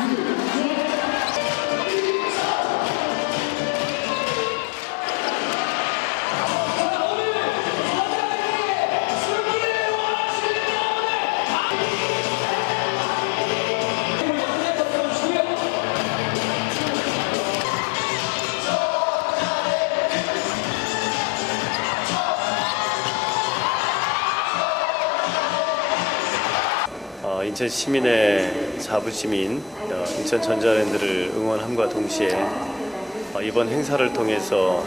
Two. 어, 인천 시민의 자부심인 어, 인천 전자랜드를 응원함과 동시에 어, 이번 행사를 통해서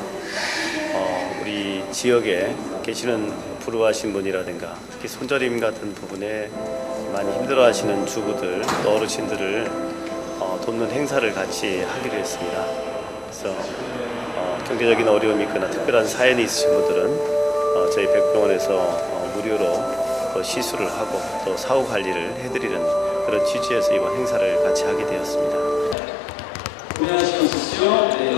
어, 우리 지역에 계시는 불우하신 분이라든가 특히 손저림 같은 부분에 많이 힘들어하시는 주부들 또 어르신들을 어, 돕는 행사를 같이 하기로 했습니다. 그래서 어, 경제적인 어려움이 있거나 특별한 사연이 있으신 분들은 어, 저희 백병원에서 어, 무료로 또 시술을 하고 또 사후 관리를 해드리는 그런 취지에서 이번 행사를 같이 하게 되었습니다. 안녕하십니까.